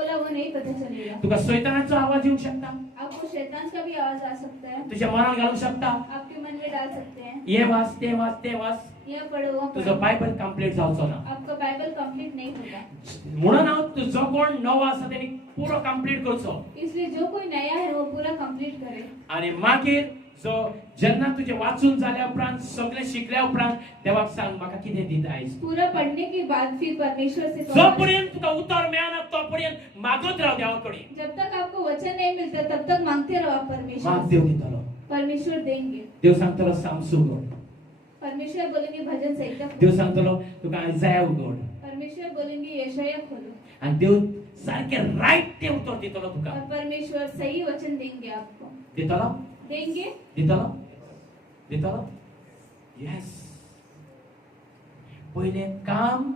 बोला वो नहीं पता चलेगा। तुका शैतानाचा आवाज येऊ शकता, आपको शैतान का भी आवाज आ सकता है, तुझ्या मनात घालू शकता, आपके मन में डाल सकते हैं, ये वाच ते वाच ते वाच, यह पढ़ो वो तुझं पढ़ो, बायबल कंप्लीट जावचो ना। आपका बाइबल कंप्लीट नहीं होगा। म्हणून हांव तुजो कोण नवो आसा तेणी पुरो कंप्लीट करचो, इसलिए जो कोई नया है वो पूरा कंप्लीट करे। आणि मागीर जो जेन्ना तुझे वाचून जाल्या उपरांत सगळे शिकल्या उपरांत देवाक सांग म्हाका कितें दिता आयज। पूरा पढ़ने के बाद फिर परमेश्वर से जो पर्यंत तुका उत्तर मेळना तो पर्यंत मागत राव देवा कडेन। जब तक आपको वचन नहीं मिलता तब तक मांगते रहो आप परमेश्वर माग से। देव दितलो, परमेश्वर देंगे। देव सांगतलो सामस उगड, परमेश्वर बोलेंगे भजन संहिता देव खोलो। सांगतलो तुका आयजाया उगड, परमेश्वर बोलेंगे यशाया खोलो। आणि देव सारखे राईट ते उत्तर दितलो तुका। और परमेश्वर सही वचन देंगे आपको। दितलो देंगे। दितलो दितलो यस। पहिले काम,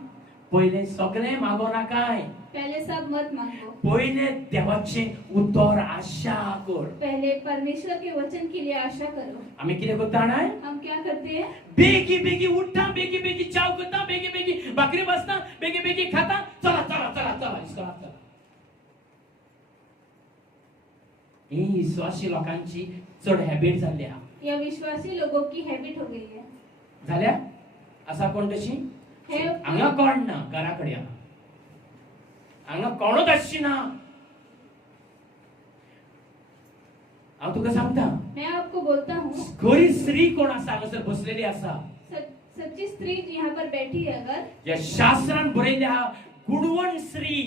पहिले सगळे मागो नाकाय, पहले सब मत मांगो, पहिले देवाचे उत्तर आशा कर। पहले परमेश्वर के वचन के लिए आशा करो। आम्ही किती करता नाही, हम क्या करते हैं? बेगी बेगी उठता, बेगी बेगी चाव करता, बेगी बेगी भाकरी बसता, बेगी बेगी खाता, चला चला चला चला इसका चला। ही विश्वासी लोकांची चढ हॅबिट झाली आहे। यह विश्वासी लोगों की हैबिट हो गई है। झाल्या असा कोण तशी हांगा कोण ना घराकडे हांगा कोणच आसची ना। हांव तुका सांगता, मैं आपको बोलता हूँ, खरी स्त्री कोण आसा हांगासर बसलेली आसा, सच्ची स्त्री यहाँ पर बैठी है अगर, या शास्त्रान बरयल्ले हा गुणवंत स्त्री,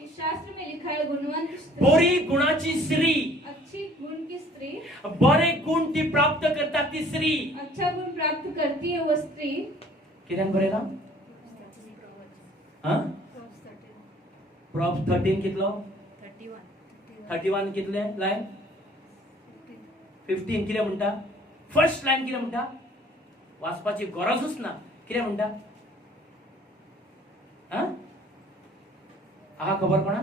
इस शास्त्र में लिखा है गुणवंत स्त्री, बरी गुणाची स्त्री, अच्छी गुण की स्त्री, बरे गुण ती प्राप्त करता ती स्त्री। अच्छा गुण प्राप्त करती है वो स्त्री। कित्याक बरयला हा प्रॉप 13 कितलो 31 कितले लाइन 15 कितें म्हणटा, फर्स्ट लाइन कितें म्हणटा, वाचपाची गरजूच ना, कितें म्हणटा हा आहा खबर कोणा,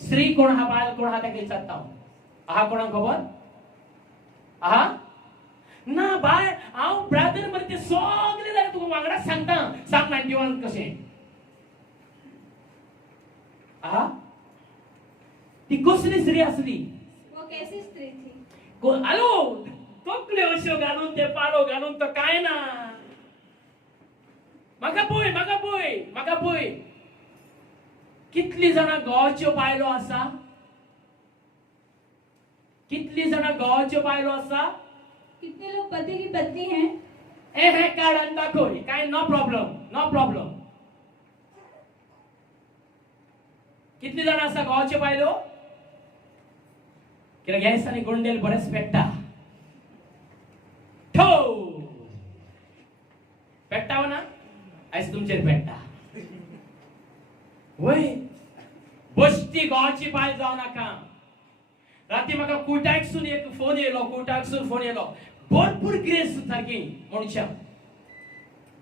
स्त्री कोण हा बायल कोण हा ताका विचारता हांव, आहा कोणाक खबर आहा ना बाय हांव ब्रदर मरे ते सगळे जाल्यार तुका वांगडा सांगता, सांग 91 कशें आहा ती कसली स्त्री आसली, वो कैसी स्त्री थी? आलो तकले अश्यो घालून ते पालो घालून तो काय ना, म्हाका पळय म्हाका पळय म्हाका पळय, कितली जाणां गांवाच्यो बायलो आसा, कितली जाणां गांवाच्यो बायलो आसा, कितने लोग पति की पत्नी हैं? हे काढून दाखय, काय नो प्रॉब्लेम नो प्रॉब्लेम। कितली जाणां आसा गांवाच्यो बायलो, कित्याक ह्या दिसांनी गोंडेल बरेच पेट्टा ठो पेट्टाव ना आयज तुमचेर पेट्टा वय बश्टी गांवाची बायल जावं नाका। राती म्हाका कुटाकसून एक फोन येयलो, कुटाकसून फोन येयलो, भरपूर ग्रेस सारकी मनशाक,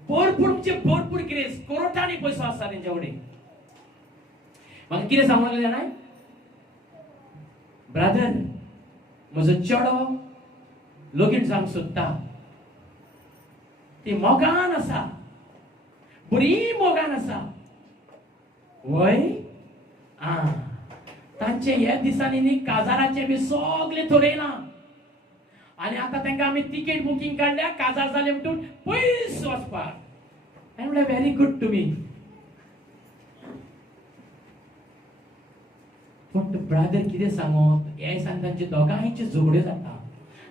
भरपूर म्हणजे भरपूर ग्रेस, करोटांनी पयसो आसा तेंच्या कडेन। म्हाका कितें सांगूंक लागलें जाणाय, ब्रदर म्हजो चेडो लगीन जावंक सोदता, ती मोगान आसा, बरी मोगान आसा वय तांचे ह्या दिसांनी न्ही काजाराचे बी सगळे थरयला, आणि आता तांकां आमी तिकेट बुकींग काडल्या, काजार जाले म्हणून पयस वचपाक। हांवें म्हणलें व्हेरी गुड टू मी, पण ब्रदर कितें सांगोत, हे दिसांनी तांचे दोगांयचे झगड्यो जाता,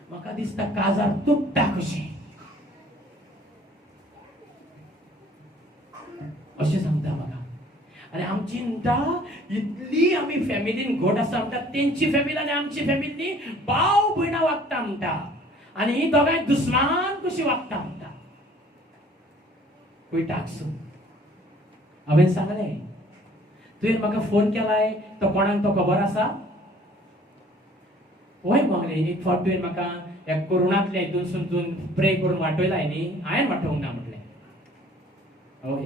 म्हाका दिसता काजार तुटता कशें अशें सांगता म्हाका। आणि आमची म्हणटा इतली आमी फॅमिलीन घट आसा म्हणटा, तेंची फॅमिली आनी आमची फॅमिली भाव भयणा वागता म्हणटा, आणि ही दोगांय दुस्मान कशी वागता म्हणटा। कुयटाकसून हांवें सांगलें, तुवें म्हाका फोन केलाय तो कोणाक तो खबर आसा, वय मगले एक फावट तुवें म्हाका ह्या कोरोनांतल्या हितून प्रे करून वाटयलाय न्ही, हांवें वाटोवंक ना म्हटलें, हय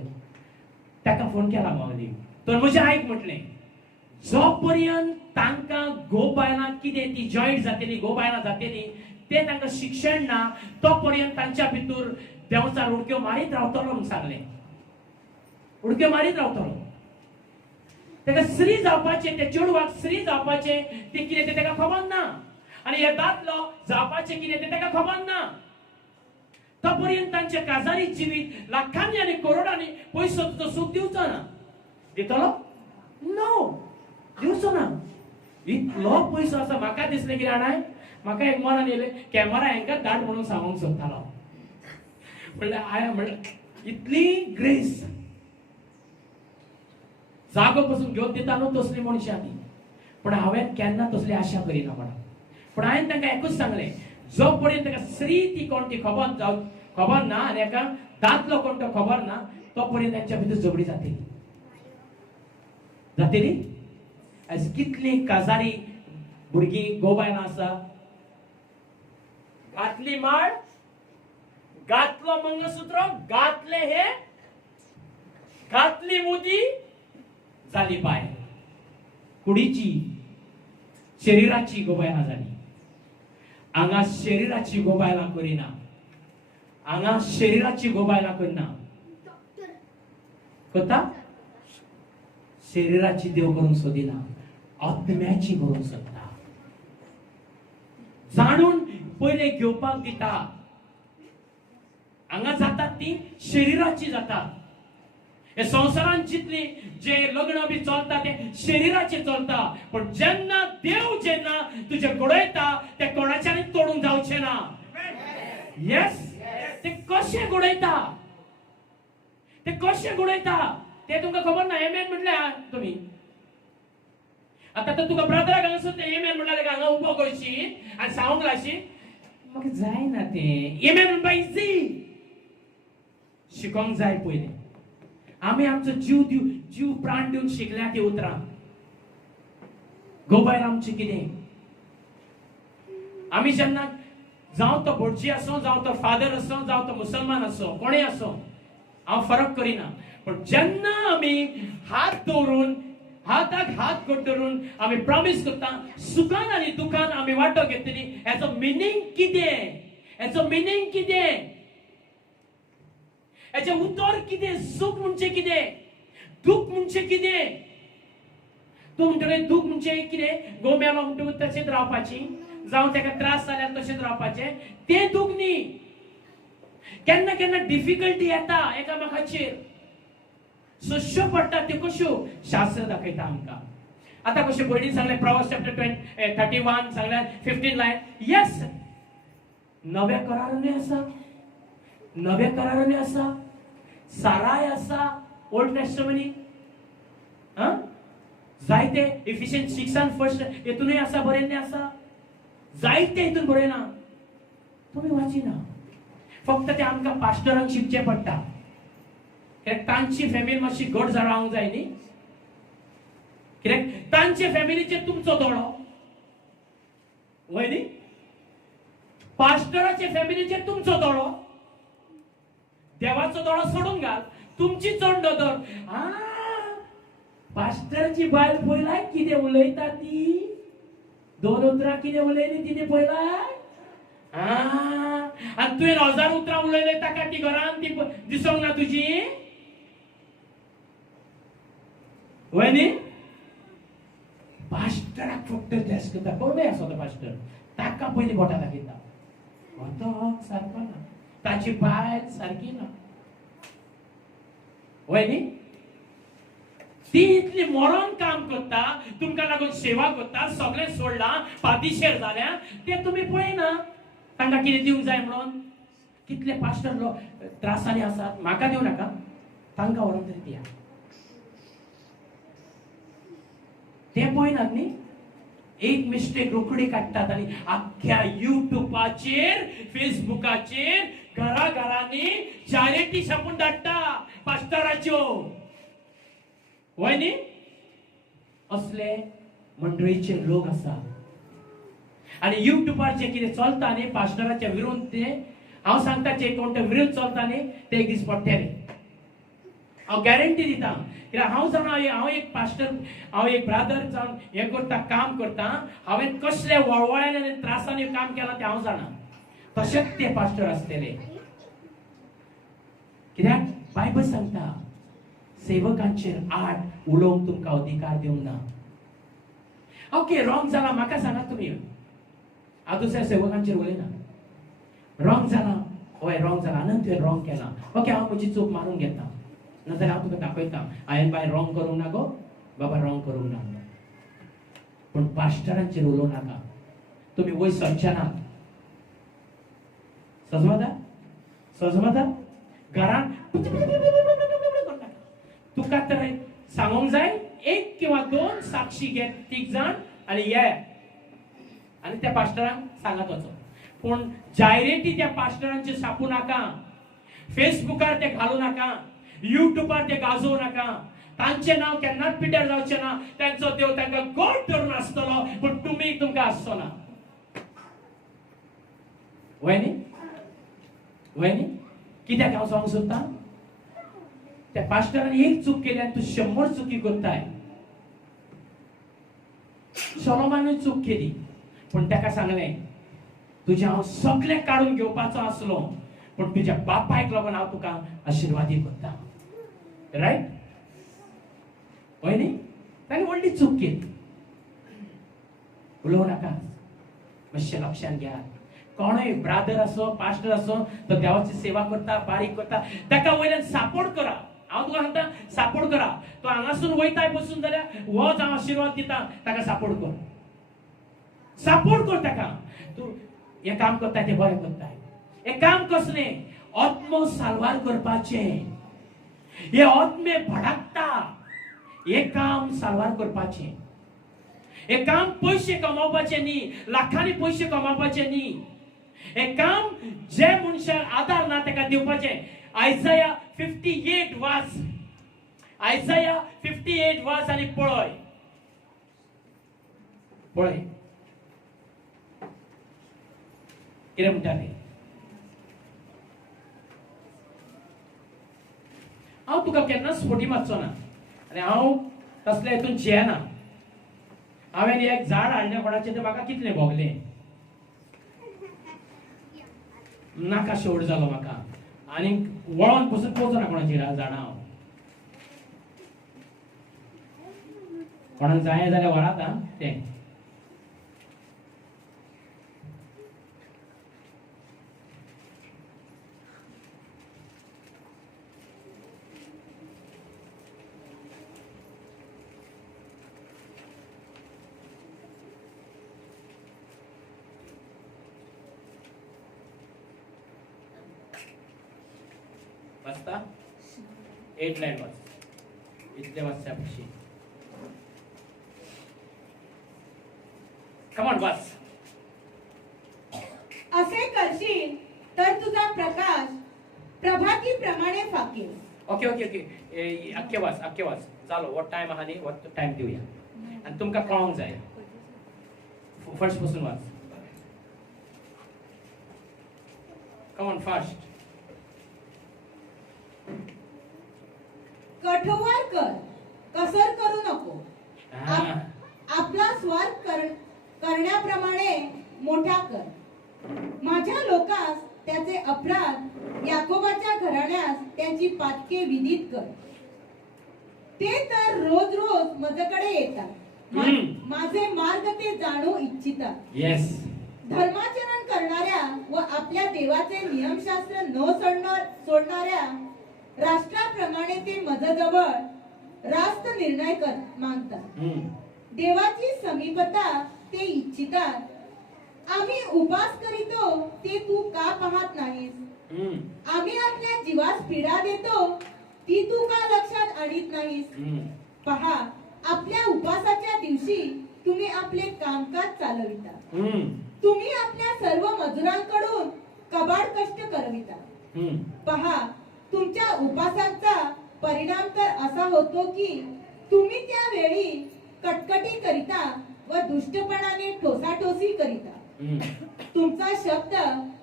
ताका फोन केला मगली, तर म्हजें आयक म्हटलें, जो पर्यंत तांकां गो बायलां कितें ती जॉयंट जातली, गो बायलां जातली, ते तांकां शिक्षण ना तो पर्यंत तांच्या भितर देंवचार उडक्यो मारीत रावतलो म्हूण सांगलें, उडक्यो मारीत रावतलो। तेका स्त्री जावपाचे, ते चेडवाक स्त्री जावपाचे ते कितें ते तेका खबर ना, आनी हे दादलो जावपाचे कितें ते तेका खबर ना. तो पर्यंत तांचे काजारी जिवीत लाखांनी आनी करोडांनी पयसो तुजो सूख दिवचो ना. दितलो? नो, दिवचो ना. इतलो पयसो आसा. म्हाका दिसलें कितें जाणाय, म्हाका एक मनान येयलें, कॅमेरा हांकां धाड म्हणून सांगूंक सोदतालो. म्हणल्यार हांवें म्हणलें इतली ग्रेस जागो पसून घेवन दिता न्हू तसली मनशां ती. पण हांवें केन्ना तसली आशा करिना म्हणून. पण हांवें तांकां एकूच सांगलें, जो पर्यंत ताका स्त्री ती कोण ती खबर ना आनी एका दादलो कोण तो खबर ना, तो पर्यंत तांच्या भितर झगडी जातली. जातली? आज कितली काजारी भुरगीं गोबायलां आसा. घातली माळ, घातलो मंगळसूत्र, घातले हे, घातली मुदी, जाली बाय. कुडीची शरीराची गोबायलां जाली. हांगा शरीराची गोबायलां करिना. हांगा शरीराची गोबायलां करिना. कोता शरीराची देव करूंक सोदिना, आत्म्याची करूंक सोदता. जाणून पयले घेवपाक दिता. हांगा जातात ती शरीराची जातात. हे संवसारान जितली जे लग्न बी चलता ते शरीराचे चलता. पण जेन्ना देव जेन्ना तुजे घडयता ते कोणाच्यानी तोडूंक जावचे ना. येस, ते कशे घडयता, ते कशे घडयता ते तुमकां खबर ना. एमेन म्हटल्यार तुमी आता तर तुका ब्रदराक हांगासर ते एमेन म्हटल्यार हांगा उबो करशी आनी सांगूंक लायशी, म्हाका जायना ते. एमेन म्हणपा इजी. शिकोंक जाय पयलें. आमी आमचो जीव प्राण दिवन शिकल्या ती उतरां. गोबायल आमची कितें. आमी जेन्ना जावं तो भटजी आसूं, जावं तो फादर आसूं, जावं तो मुसलमान आसूं, कोणें आसूं, हांव फरक करिना. पण जेन्ना आमी हात दवरून हाताक हात घट धरून आमी प्रॉमिस करता, सुखान आनी दुखान आमी वांटो घेतली. हेचो मिनींग कितें, हेचो मिनींग कितें, हेचे उतर कितें. सुख म्हणजे कितें, दुख म्हणजे कितें. तूं म्हणटले दुख म्हणजे कितें, घोव मेलो म्हणटकूच तशेंच रावपाची, जावं तेका त्रास जाल्यार तशेंच रावपाचे, तें दुख न्ही. केन्ना केन्ना डिफिकल्टी येता एकामेकाचेर, सोंसच्यो पडटा. त्यो कश्यो शास्त्र दाखयता आमकां. आतां कशें पयलीं सांगलें प्रॉवर्ब्स चॅप्टर 31 सांगल्यार 15 लायन. येस, नव्या करारांनी आसा, नव्या करारांनी आसा, साराय आसा ओल्ड टेस्टमेंट. जायते इफिशियन्स 6 फर्स्ट हेतूनय आसा, बरयल्लें आसा. जायते हितून बरयना, तुमी वाचिना. फक्त ते आमकां पास्टरांक शिकचें पडटा. कित्याक तांची फॅमिली मातशी घट जावंक जाय न्ही. कित्याक तांचे फॅमिलीचेर तुमचो दोळो वय न्ही, पास्टराचे फॅमिलीचेर तुमचो दोळो. देवाचो दोळो सोडून घाल, तुमची चड नदर. पास्टरची बायल पळयलाय कितें उलयता ती, 2 उतरां कितें उलयली तिने पळयलाय. आनी तुवें 1000 उतरां उलयले ताका ती घरान ती दिसोंक ना तुजी वय न्ही. पास्टराक फक्त टेस्ट करता. कोणूय आसो तो पास्टर, ताका पयलीं बोटां दाखयता. तो सारको ना, ताची बायल सारकी ना वय न्ही. ती इतली मरण काम करता, तुमकां लागून सेवा करता, सगळें सोडलां, पातीशेर जाल्या, ते तुमी पळयना. तांकां कितें दिवंक जाय म्हणून. कितले पास्टर त्रासांनी आसात, म्हाका दिवं नाका, तांकां व्हरून तरी दिया. ते पळयनात न्ही. एक मिस्टेक रोखडी काडटात आनी आख्या युट्यूबाचेर फेसबुकाचेर घराघरांनी चॅरिटी छापून धाडटा पास्टराच्यो वय न्ही. असले मंडळीचे लोक आसा. आनी युट्यूबार जे कितें चलता न्ही पास्टराच्या विरोध, ते हांव सांगता जे कोण विरोध चलता न्ही ते एक दीस पडटले. हांव गॅरंटी दिता. कित्याक हांव जाणा, हांव एक पास्टर, हांव एक ब्रादर जावन हें करता, काम करता. हांवें कसले वळवळ्यान आनी त्रासांनी काम केलां तें हांव जाणा. तशेंच ते पास्टर आसतले. कित्याक बायबल सांगता सेवकांचेर आड उलोवंक तुमकां अधिकार दिवंक ना. ओके, रॉंग जाला म्हाका सांगा तुमी. हांव दुसऱ्या सेवकांचेर उलयना. रॉंग जाला, हय रॉंग जाला, आनंद तुवें रॉंग केला. ओके, हांव म्हजी चूक मारून घेता. नाजाल्यार हांव तुका दाखयता, हांवें बाय रॉंग करूंक ना गो बाबा, रॉंग करूंक ना. पूण पास्टरांचेर उलोवं नाका. तुमी वयर सरचे ना. सजमता घरान तुका तर सांगूंक जाय, 1 किंवा 2 साक्षी घे, 3 जाण आनी ये आनी त्या पास्टरांक सांगत वचो. पूण जायरेती त्या पास्टरांचे छापूं नाका, फेसबुकार ते घालूं नाका, युट्यूबार ते गाजोवं नाका. तांचे नांव केन्नाच पिड्यार जावचें ना. तांचो देव तांकां गोड धरून आसतलो, पूण तुमी तुमकां आसचो ना. वय न्ही? कित्याक हांव सांगूंक सोदतां, त्या पास्टरान एक चूक केली आनी तूं 100 चुकी करताय. सोलोमानूय चूक केली, पूण ताका सांगलें तुजें हांव सगळें काडून घेवपाचो आसलो, पूण तुज्या बापायक लागून हांव तुका आशिर्वादी करता. रायट? वय न्ही? ताणें व्हडली चूक केली. उलोवं नाका, मातशें लक्षांत घ्या. कोणूय ब्रादर असो, पास्टर असो, तो देवाची सेवा करता, बारीक करता, ताका वयल्यान सपोर्ट करा. हांव तुका सांगता, सपोर्ट करा. तो हांगासून वयताय बसून जाल्यार हो हांव आशिर्वाद दिता, ताका सपोर्ट कर. सपोर्ट कर ताका. तूं हें काम करताय तें बरें करताय. हें काम कसलें? आत्मो साल्वार करपाचें. हे आत्मे भडकता, हें काम साल्वार करपाचें. हे काम पयशे कमावपाचे न्ही, लाखांनी पयशे कमावपाचे न्ही. हे काम जे मनशाक आधार ना ताका दिवपाचें. आयजाया 58 वाच. आयजाया 58 वाच आनी पळय. कितें म्हणटा तें? हांव तुका केन्नाच फोटी मारचो ना आनी हांव तसल्या हितून जियेना. हांवें एक झाड हाडलें कोणाचें, तें म्हाका कितलें भोगलें. नाका शेवट जालो म्हाका, आनी वळोन पसून पोवचो ना कोणाचेर झाडां. हांव कोणाक जाय जाल्यार व्हरात आं तें. वाचता 8 लाईन वाच. इतले वाचता पक्षी. कमॉन वाच. असे करशील तर तुझा प्रकाश प्रभातीप्रमाणे फाकेल. ओके ओके ओके, अख्खे वाच चालो. वॉट टाइम आहा न्ही, वॉट टाइम दिवया आनी तुमकां कळोंक जाय. फर्स्ट पासून वाच. Come on fast. कठोर कर, कसर करू नको. आपला स्वार्थ करण्याप्रमाणे मोठा कर. माझ्या लोकास त्याचे अपराध, याकोबाच्या घराण्यास त्याची पातके विदित कर. ते तर रोज रोज माझ्याकडे येतात, माझे मार्ग ते जाणू इच्छितात. येस. धर्माचरण करणाऱ्या व आपल्या देवाचे नियमशास्त्र न सोडणाऱ्या राष्ट्राप्रमाणे ते माझ्याजवळ रास्त निर्णय मागतात. देवाची समीपता ते इच्छितात. आम्ही उपास करीतो ते तू का पाहत नाहीस? आम्ही आपल्या जीवास पीडा देतो ती तू का लक्षात आणीत नाहीस? पहा, आपल्या उपासाच्या दिवशी तुम्ही आपले कामकाज चालविता. तुम्ही आपल्या सर्व मजुरांकडून कबाड कष्ट करविता. पहा, तुमच्या उपासाचा परिणाम तर असा होतो की तुम्ही त्या वेळी कटकटी करिता व दुष्टपणाने ठोसाठोसी करिता. तुमचा शब्द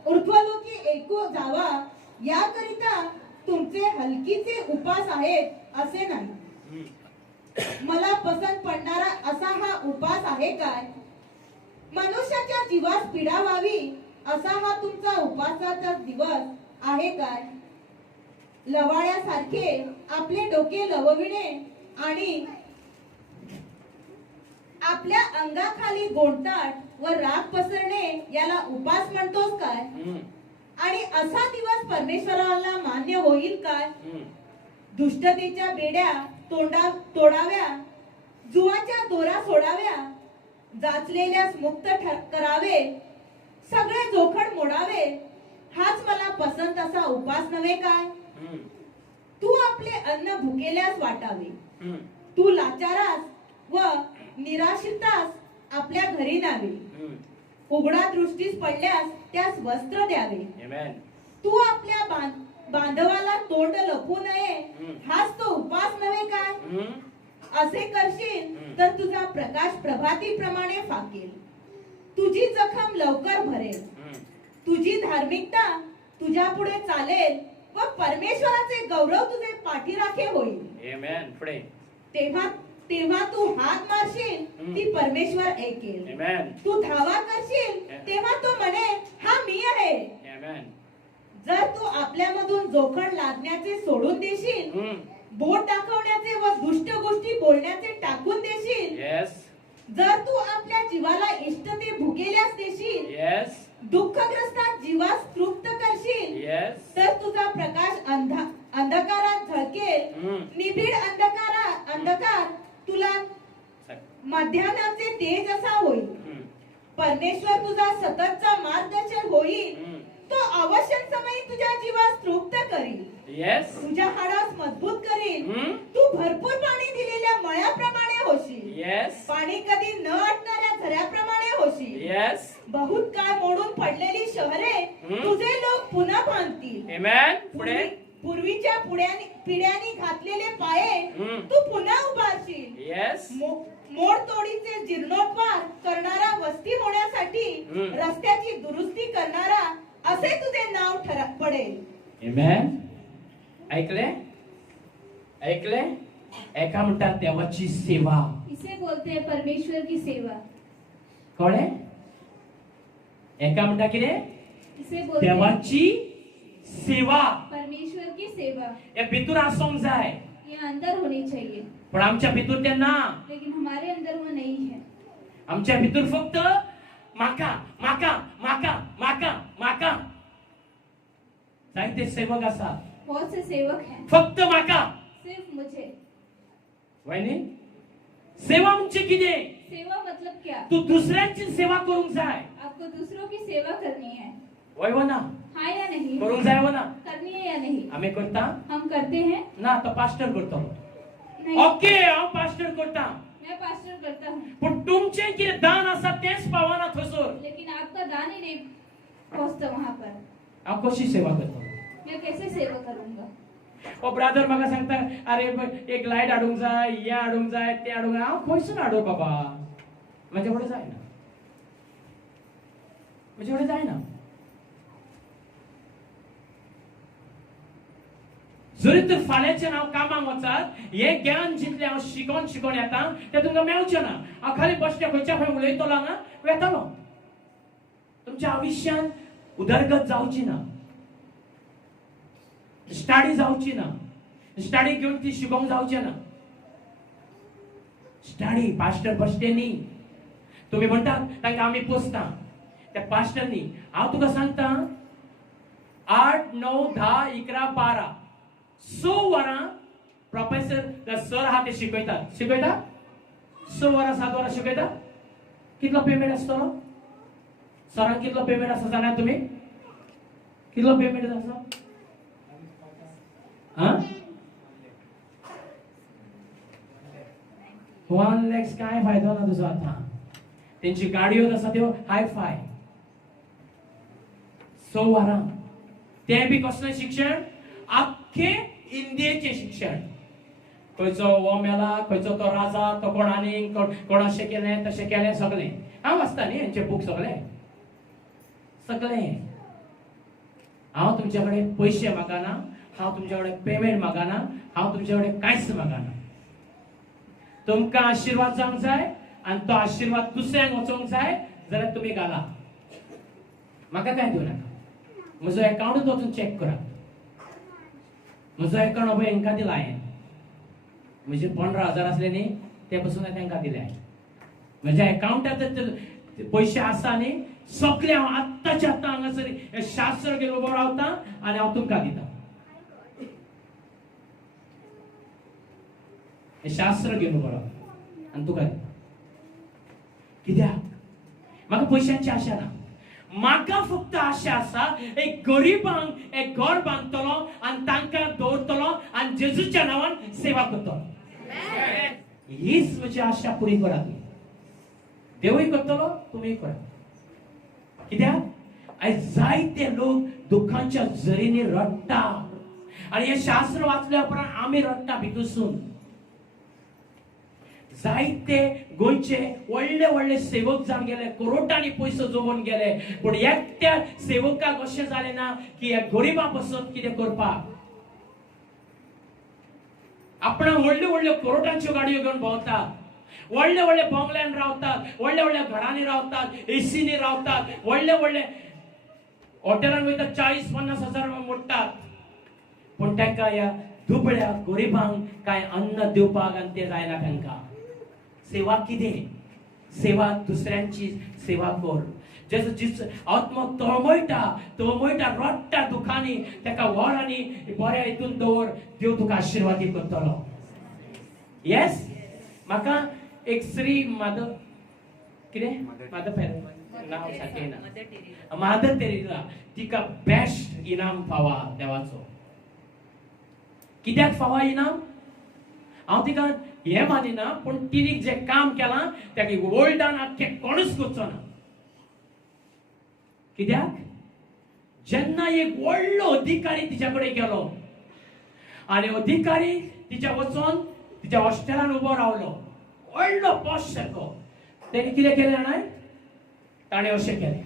ऊर्ध्वलोकी ऐकू जावा याकरिता तुमचे हलकीचे उपास आहेत असे नाही. मला पसंत पडणारा असा हा उपास आहे काय? मनुष्याच्या जीवास पीडा व्हावी असा हा तुमचा उपासाचा दिवस आहे काय? लवाळ्यासारखे आपले डोके लवविणे आणि आपल्या अंगाखाली गोंडताट व राग पसरणे याला उपास म्हणतोस काय? आणि असा दिवस परमेश्वराला मान्य होईल काय? दुष्टतेच्या बेड्या तोडाव्या, जुवाच्या दोरा सोडाव्या, जाचलेल्यास मुक्त करावे, सगळे जोखड मोडावे, हाच मला पसंत असा उपास नव्हे काय? तू आपले अन्न भुकेल्यास वाटावे, तू लाचारास व निराश्रितास आपल्या घरी न्यावे, उघडा दृष्टीस पडल्यास त्यास वस्त्र द्यावे, तू आपल्या बांधवाला तोंड लपू नये, हाच तो उपास नव्हे काय? असे करशील तर तुझा प्रकाश प्रभातीप्रमाणे फाकेल, तुझी जखम लवकर भरेल, तुझी धार्मिकता तुझ्या पुढे चालेल व परमेश्वराचे गौरव तुझे पाठीराखे होईल. तेव्हा तू हात मारशील ती परमेश्वर ऐकेल, तू धावा करशील तेव्हा तो म्हणेल हा मी आहे. जर तू आपल्यामधून जोखड लादण्याचे सोडून देशील, बोट दाखवण्याचे व दुष्ट गोष्टी बोलण्याचे टाकून देशील, जर तू आपल्या जीवाला इष्टते भुकेल्यास देशील, दुःखग्रस्तात जीवास तृप्त करशील, तर तुझा प्रकाश अंधकारात झळकेल, निबिड अंधकार तुला मध्यान्हाचे तेज असा होईल. परमेश्वर तुझा सततचा मार्गदर्शक होईल, तो आवश्यक समयी तुझ्या जीवास तृप्त करील, तुझ्या हाडास मजबूत करील, तू भरपूर पाणी दिलेल्या मळ्याप्रमाणे होशील, पाणी कधी न आटणाऱ्या झऱ्याप्रमाणे होशील, बहुत काळ मोडून पडलेली शहरे तुझे लोक पुन्हा बांधतील, पूर्वीच्या पिढ्यांनी घातलेले पाये तू पुन्हा उभारशील, मोडतोडीचे जीर्णोद्धार करणारा वस्ती होण्यासाठी रस्त्याची दुरुस्ती करणारा असे तुझे नाव पडेल. ऐकले एका म्हणतात देवाची सेवा. इसे बोलते हैं परमेश्वर की सेवा. कोण आहे? एका म्हणतात की रे इसे बोलते देवाची सेवा, परमेश्वर की सेवा. या भितूर आसोंग जाय, ये अंदर होनी चाहिए, पण आमच्या भितूर ते ना, लेकिन हमारे अंदर वो नहीं है. आमच्या भितूर फक्त माका माका माका माका माका. जायते सेवक असतात, बहुत से सेवक हैं, फक्त माका, सिर्फ मुझे. वहिनी सेवा म्हणजे किती? सेवा मतलब क्या? तू दुसऱ्यांची सेवा करून जाय. आपको दूसरों की सेवा करनी है. वय ना, हाँ या नहीं? करून जाय ना. करनी है या नहीं? आम्ही करता हम करते हैं ना. तो पास्टर करतो. नहीं. ओके, हांव पास्टर करता, मैं पास्टर करता हूँ, पण तुमचे किती दान असा तेच पावाना थसोर. लेकिन आपका दान ही नहीं पहुंचता वहाँ पर. हांव कशी सेवा करतो? मैं कैसे सेवा करूंगा? ओ ब्रदर म्हाका सांगता, अरे एक लाईट हाडूंक जाय, हे हाडूंक जाय, ते हाडूंक जाय. हांव खंयसून हाडू बाबा? म्हजे कडेन जायना, म्हजे कडेन जायना. जरी तर फाल्यांच्यान हांव कामाक वचात, हे ज्ञान जितलें हांव शिकोन येता तें तुमकां मेळचें ना. हांव खाली बसलें खंयच्या खंय उलयतलो ना, वेतालो. तुमच्या आयुश्यान उदरगत जावची ना, स्टडी जावची ना, स्टडी घेऊन ती शिकोंक जावचें ना. स्टडी पास्टर बसते न्ही, तुम्ही म्हणटात तांकां आमी पोसता, त्या पास्टरनी हांव तुका सांगता 8, 9, 10, 11, 12 6 वरां प्रोफेसर सर आहा ते शिकयता 6 वरां 7 वरां शिकयता. कितलो पेमेंट आसतलो सरांक? कितलो पेमेंट आसा जाणा तुमी? कितलो पेमेंट आसा? हाँ? 1 लाख काय फायदो ना तुझो आता. त्यांची गाडयो आसा त्यो हाय फाय. 6 वरां ते बी कसलें शिक्षण? आख्खे इंडियेचे शिक्षण. खंयचो हो मेला, खंयचो तो राजा, तो कोण आनी कोण अशें केलें तशें केलें सगळें. हांव वाचता न्ही हेंचे बूक सगळें. हांव तुमचे कडेन पयशे मागना, हांव तुमचे कडेन पेमेंट मागना, हांव तुमचे कडेन कांयच मागना. तुमकां आशीर्वाद जावंक जाय आनी तो आशीर्वाद दुसऱ्यांक वचोंक जाय जाल्यार तुमी घाला. म्हाका काय दिवं नाका. म्हजो अकाउंटूच वचून चॅक करा. म्हजो अकाउंट पळय हांकां दिला हांवें. म्हणजे 15,000 असले न्ही ते पासून तांकां दिले. म्हज्या अकाउंटांत पयशे आसा न्ही सगळे हांव आत्ताच्या आत्ता हांगासर हे शास्त्र घेवन उबो रावता आनी हांव तुमकां दिता. हे शास्त्र घेवन उबो रावता आनी तुका दिता. कित्याक म्हाका पयशांची आशा ना. म्हाका फक्त आशा आसा एक गरीबांक एक घर बांदतलो आनी तांकां दवरतलो आनी जेजूच्या नांवान सेवा करतलो. हीच म्हजी आशा पुरी करा. तुम्ही देवूय करतलो तुमी करा. कित्याक आयज जायते लोक दुःखांच्या झरींनी रडटा आनी हे शास्त्र वाचल्या उपरांत आमी रडटा भितूसून. जायते गोंयचे व्हडले व्हडले सेवक जावन गेले, करोडांनी पयसो जोडून गेले, पूण एकट्या सेवकाक अशें जालें ना की ह्या गरिबा पासून कितें करपाक. आपणाक व्हडल्यो व्हडल्यो करोडांच्यो गाडयो घेवन भोंवतात, व्हडले व्हडले बंगल्यान रावतात, व्हडल्या व्हडल्या घरांनी रावतात, एसीनी रावतात, व्हडले व्हडले हॉटेलांत वयतात, 40-50 हजार मोडटात. पूण तांकां ह्या दुबळ्या गरिबांक कांय अन्न दिवपाक आनी ते जायना तांकां. सेवा कितें? सेवा दुसऱ्यांची सेवा कर. जेजू आत्मा तळमळटा रडटा दुखांनी, ताका व्हर आनी बऱ्या हितून दवर. देव तुका आशिर्वादी करतलो. येस. म्हाका एक श्री माधव कितें माधव नांव सारकें ना, माधव तेरेसा तिका बेस्ट इनाम फावा देवाचो. कित्याक फावा इनाम? हांव तिका हे मानिना, पूण तिने जे काम केलां ताका वर्ल्डान आख्खे कोणूच करचो ना. कित्याक जेन्ना एक व्हडलो अधिकारी तिच्या कडेन गेलो आनी अधिकारी तिच्या वचोन तिच्या हॉस्टेलान उबो रावलो, व्हडलो पॉश सारको. तेणी कितें केलें जाणां? ताणें अशें केलें.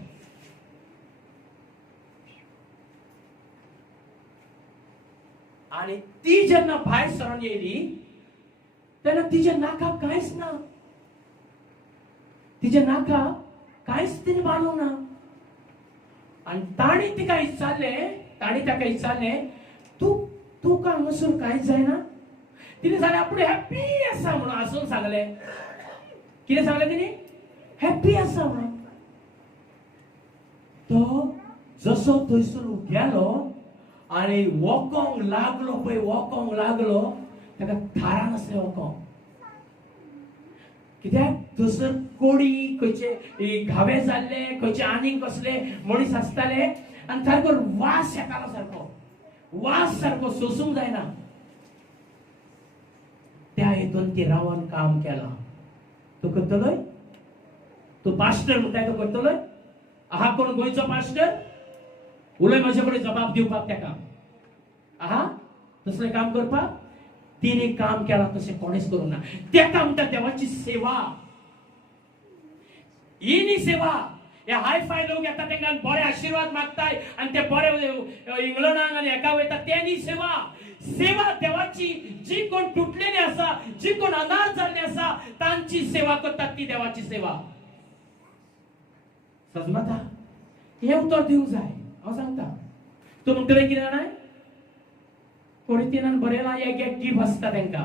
आनी ती जेन्ना भायर सरून येयली तेन्ना तिच्या नाकाक कांयच ना, तिच्या नाकाक कांयच तिणें बांदूंक ना. आनी ताणी ताका विचारलें तुका हांगासर कांयच जायना? तिने सांगलें आपूण हॅप्पी आसा म्हणून हांसून सांगलें. कितें सांगलें तिणे? हॅप्पी आसा म्हणून. तो जसो थंयसर गेलो आनी वोकोंक लागलो ताका थारान असलें वोकोंक. कित्याक थंयसर कोडी खंयचे घावे जाल्ले, खंयचे आनीक कसले मनीस आसताले आनी सारको वास येतालो, वास सारको सोसूंक जायना. त्या हेतून ती रावन काम केलां. तूं करतलोय? तूं पास्टर म्हणटाय तो करतलोय? आहा कोण गोंयचो पास्टर? उलय म्हजे कडेन जबाब दिवपाक ताका. आहा तसलें काम करपाक? तिने काम केलां तशें कोणेच करूंक ना. ताका म्हणटा देवाची सेवा. ही न्ही सेवा. हे हाय फाय लोक येतात तांकां बरे आशिर्वाद मागताय आनी ते बरे इंग्लंडाक आनी हेका वयता, ते न्ही सेवा. सेवा देवाची. जी कोण तुटलेली आसा, जी कोण अनाथ जाल्ली आसा तांची सेवा करतात, ती देवाची सेवा. समजता? हे उत्तर दिवंक जाय. हांव सांगता. तूं म्हणटलें कितें जाणां? कोरिंथीनान बरयलां एक गिफ्ट आसता तांकां.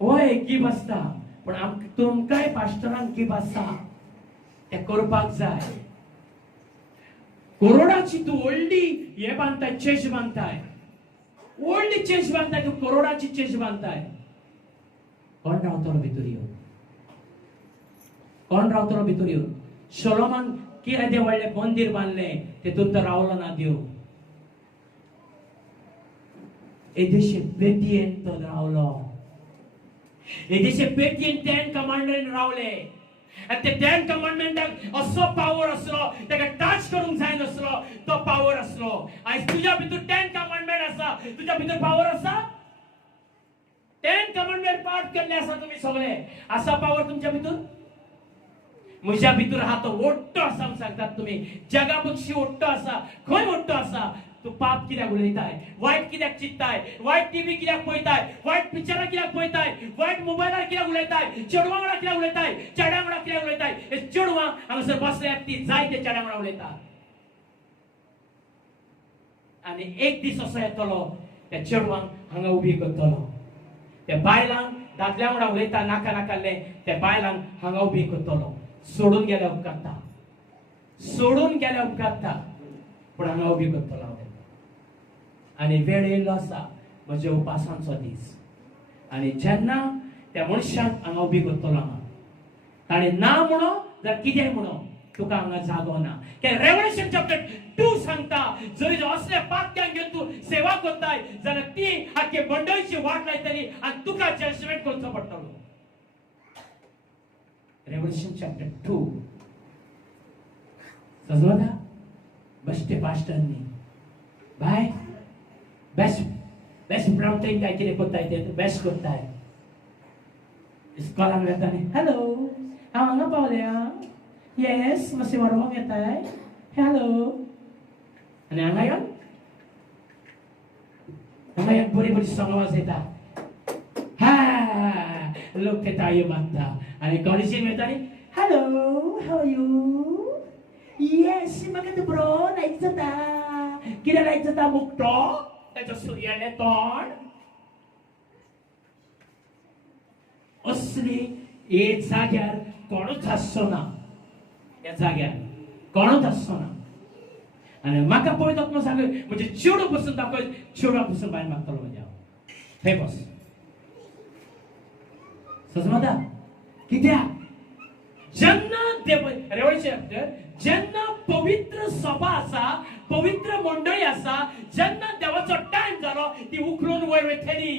होय गिफ्ट आसता, पूण तुमकांय पास्टरांक गिफ्ट आसा, ते करपाक जाय. करोडाची तूं व्हडली हे बांदताय, चर्च बांदताय, व्हडली चर्च बांदताय, तूं करोडाची चर्च बांदताय. कोण रावतलो भितर येवन? कोण रावतलो भितर येवन? सोलोमन कितें तें व्हडलें मंदीर बांदलें, तेतून तो रावलो ना देव. एदेशे पेटयेन तो रावलो. एदेशे पेटयेन 10 कमांडमेंट रावले. आनी ते 10 कमांडमेंटाक असो पावर असलो, ताका टच करूंक जाय नसलो, तो पावर असलो. आयज तुज्या भितर 10 कमांडमेंट आसा, तुज्या भितर पावर आसा? 10 कमांडमेंट पाठ केल्ले आसा तुमी सगळे. आसा पावर तुमच्या भितर? म्हज्या भितर आहा तो ओट्टो आसा म्हूण सांगतात तुमी. जगा पक्षी ओट्टो आसा. खंय ओट्टो आसा? तूं पाप कित्याक उलयताय? वायट कित्याक चित्ताय? वायट टीव्ही कित्याक पळयताय? वायट पिक्चरां कित्याक पळयताय? वायट मोबायलार कित्याक उलयताय? चेडवां वांगडा कित्याक उलयताय? चेड्यां वांगडा कित्याक उलयताय? हे चेडवां हांगासर बसल्यात ती जायते चेड्यां वांगडा उलयता. आनी एक दीस असो येतलो त्या चेडवांक हांगा उबी करतलो. त्या बायलांक दादल्या वांगडा उलयता नाका नाकाले त्या बायलांक हांगा उबी करतलो. सोडून गेल्या उपकारता, सोडून गेल्या उपकारता, पण हांगा उबी करतलो हांव. आणि वेळ येयल्लो आसा म्हज्या उपासांचो दीस. आणि जेन्ना त्या मनशाक हांगा उबी करतलो हांव, ताणें ना म्हणो जाल्यार कितेंय म्हणो तुका हांगा जागो ना. रेव्हलेशन चॅप्टर 2 सांगता जरी असल्या पात्यांक घेवन तूं सेवा करताय जाल्यार ती आख्खे मंडळीची वाट लायतली आनी तुका जजमेंट करचो पडटलो. रेव्हलेशन चॅप्टर 2 समजला? बेश्टे पास्टरनी बाय बेस्ट प्रॉम्प्टिंग काय कितें करताय ते बेस्ट करताय. इस्कॉलाक वेता आनी हॅलो हांव हांगा पावल्या, येस मातशें व्हरपाक येताय, हॅलो. आनी हांगा येवन बरी बरी सोंगां वाजयता. हा लोक ते ताळयो मारता. आनी कॉलेजीन वयता आनी hello how are you, yes म्हाका तो बरो लायक जाता. कितें लायक जाता? मुक्तो ताचो सुर्याचें तोंड. असली हे जाग्यार कोणूच आसचो ना. ह्या जाग्यार कोणूच आसचो ना. आनी म्हाका पळयता म्हणून सांग म्हणजे चेडूं बसून दाखय, चेडवाक बसून भायर मागतलो म्हणजे हांव. थंय बस. समजता? कित्याक जेन्ना जेन्ना पवित्र सभा आसा, पवित्र मंडळी आसा, जेन्ना देवाचो टाइम जालो ती उखलून वयर वयतली.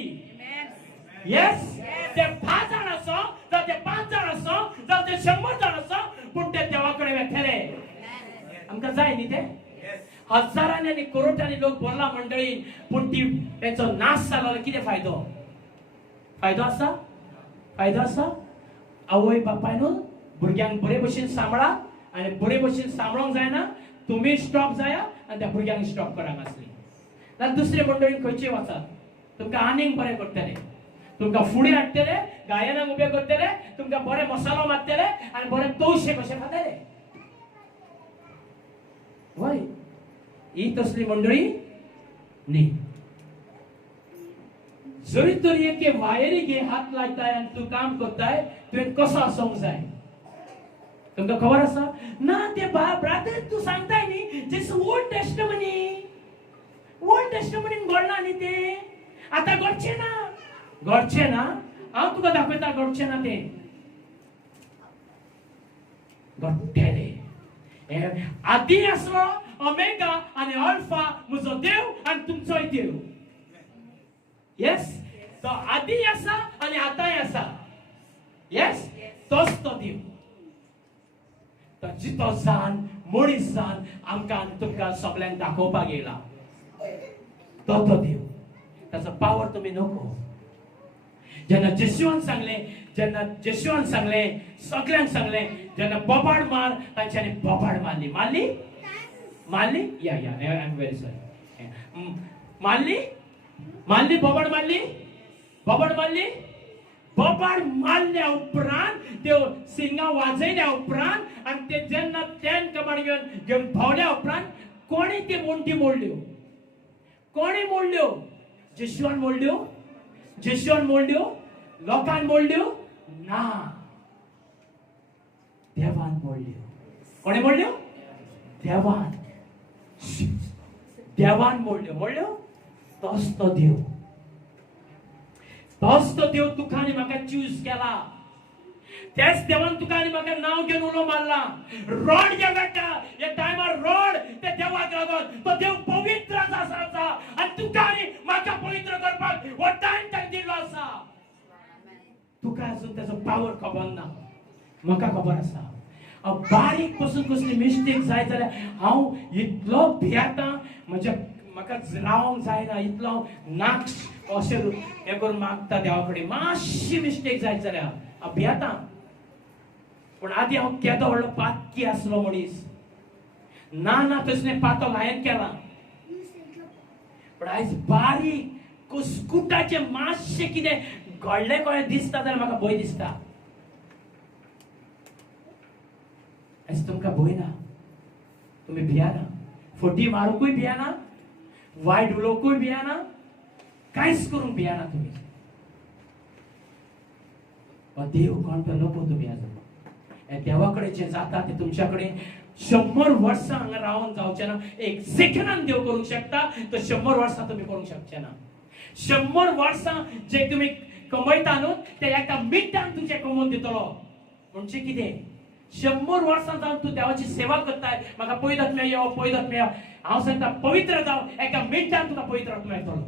येस ते 5 जाण आसो जावं ते 5 जाण आसो जावं ते 100 जाण आसो, पूण ते देवा कडेन वयतले. आमकां जाय न्ही ते? हजारांनी आनी करोडांनी लोक बोलला मंडळीन, पूण ती तेंचो नाश जालो जाल्यार कितें फायदो? फायदो आसा? फायदो आसा? आवय बापायनू भुरग्यांक बरे भशेन सांबाळा आनी बरे भशेन सांबाळोंक जायना. तुमी स्टॉप जाया आनी त्या भुरग्यांक स्टॉप करांक आसली. जाल्यार दुसरे मंडळीन खंयचे वचात, तुमकां आनीक बरें करतले, तुमकां फुडें हाडटले, गायनाक उबे करतले, तुमकां बरे मसालो मारतले आनी बरे तवशे कशे खातले. वय ही तसली मंडळी न्ही. जरी तरी एके वायरीक हात लायताय आनी तूं काम करताय, तुवें कसो आसोंक जाय? तुमकां खबर आसा ना? ते ब्रादर तूं सांगताय न्ही जेस ओल्ड टेस्टमनीन घडना न्ही ते, आतां घडचें ना. घडचें ना? हांव तुका दाखयता घडचें ना तें. घडटलें. आदी आसलो ओमेगा आनी अल्फा, म्हजो देव आनी तुमचोय देव. येस तो आदी आसा आनी आतांय आसा. येस तोच तो देव. तो जितो जावन मनीस जावन आमकां आनी तुमकां सगळ्यांक दाखोवपाक येयला. तो देव. ताचो पावर तुमी नको. जेन्ना जेशुवान सांगलें सगळ्यांक सांगलें, जेन्ना बोबाड मार तांच्यांनी बोबाड मारली. या आय एम व्हेरी सॉरी. मारली बोबाड मारली. बोबाड मारल्या उपरांत त्यो सिंगां वाजयल्या उपरांत आनी ते जेन्ना 10 कमांड घेवन भावल्या उपरांत कोणी ते मोंटी मोडल्यो? कोणी मोडल्यो? जेशुवान मोडल्यो? लोकांन मोडल्यो? ना, देवान मोडल्यो. कोणी मोडल्यो? देवान मोडल्यो. तोच तो देव तुका आनी म्हाका चूज केला. त्याच देवान तुका आनी म्हाका नांव घेवन उलो मारला. रॉड जे वेटा ह्या टायमार रॉड ते देवाक लागून. तो देव पवित्र आसा आनी तुका आनी म्हाका पवित्र करपाक हो टायम ताणें दिल्लो आसा. तुका अजून त्याचो पावर खबर ना, म्हाका खबर आसा. हांव बारीक पासून कसली मिस्टेक जाय जाल्यार हांव इतलो भियेता, म्हाका रावंक जायना, इतलो नाक अशें हें करून मागता देवा कडेन. मातशी मिस्टेक जायत जाल्यार हांव भियेता. पूण आदी हांव केदो व्हडलो पातकी आसलो मनीस. ना तसलें पातक हांवें केलां. पण आयज बारीक कुस्कुटाचे मातशें कितें घडलें कळ्ळें दिसता जाल्यार म्हाका भंय दिसता. आयज तुमकां भंय ना, तुमी भियाना. फटी मारूंकूय भियाना, वायट उलोवंकूय भियाना, कांयच करूंक भियाना तुम्ही. देव कोण तो नको तुम्ही आजून. या देवाकडे जे जाता ते तुमच्याकडे 100 वर्सां हांगा रावून जावचे ना. एक सेकंदान देव करूंक शकता तो 100 वर्सां तुम्ही करूंक शकचे ना. 100 वर्सां जे तुम्ही कमयता न्हू ते एका मिनटान तुमचे कमोवन दितलो. म्हणजे कितें 100 वर्सां जावन तूं देवाची सेवा करताय. म्हाका पवित्र आत्म्या येवो, पवित्र आत्म्या येवो. हांव सांगता पवित्र जाव. एका मिनटान तुका पवित्र आत्मा येतलो.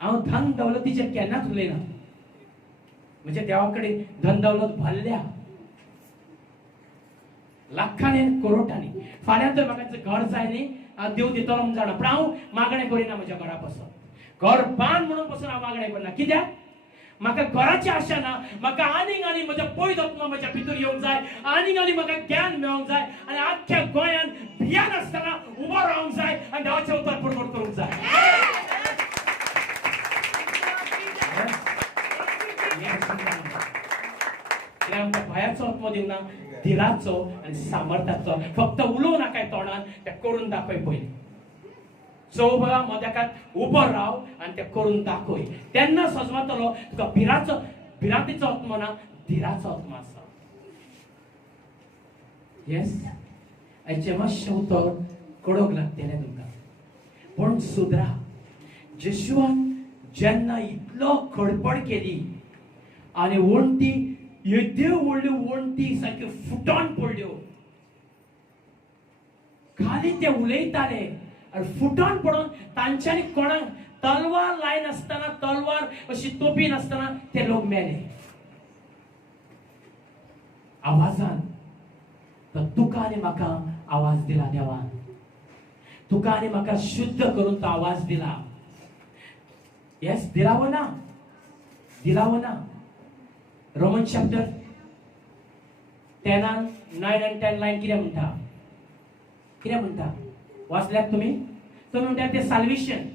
हांव धन दौलतीचे केन्नाच उलयना. म्हणजे देवाकडे धन दौलत भरल्या लाखांनी करोडांनी. फाल्यां तर म्हाका घर जाय न्ही, हांव देव दितलो म्हूण जाणा. पूण हांव मागणें करिना म्हज्या घरा पासून. घर बांद म्हणून पासून हांव मागणें करना. कित्याक म्हाका घराची आशा ना. म्हाका आनीक आनी म्हजो पवित्र आत्मा म्हज्या भितर येवंक जाय. आनीक आनी म्हाका ज्ञान मेळोंक जाय. आनी आख्ख्या गोंयान भियान आसतना उबो रावंक जाय आनी देवाचें उतर पडपड करूंक जाय. आमकां भयाचो आत्मो दिवना, धिराचो आनी सामर्थ्याचो. फक्त उलोव नाकाय तोंडान, ते करून दाखय पयलीं. चौबा मदेकात उबो राव आनी ते करून दाखय. तेन्ना सजमतलो तुका भिरांतीचो आत्मो ना, धिराचो आत्मो आसा. येस, हाचे मातशें उतर कडक लागतलें तुमकां. पूण सुदरा. जेशुवान जेन्ना इतलो खडपड केली आनी वणटी येद्यो व्हडल्यो वणटी सारक्यो फुटोन पडल्यो. खाली ते उलयताले आनी फुटोन पडोन तांच्यांनी कोणाक तलवार लाय नासतना, तलवार अशी तोपी नासतना ते लोक मेले. आवाजान तर तुका आनी म्हाका आवाज दिला देवान. तुका आनी म्हाका शुद्ध करून तो आवाज दिला. येस, दिलावो ना, दिलावो ना. Roman chapter 10 and 9 and 10 line कितें म्हणटा? कितें म्हणटा? वाचल्यात तुम्ही? तो म्हणटा ते साल्वेशन.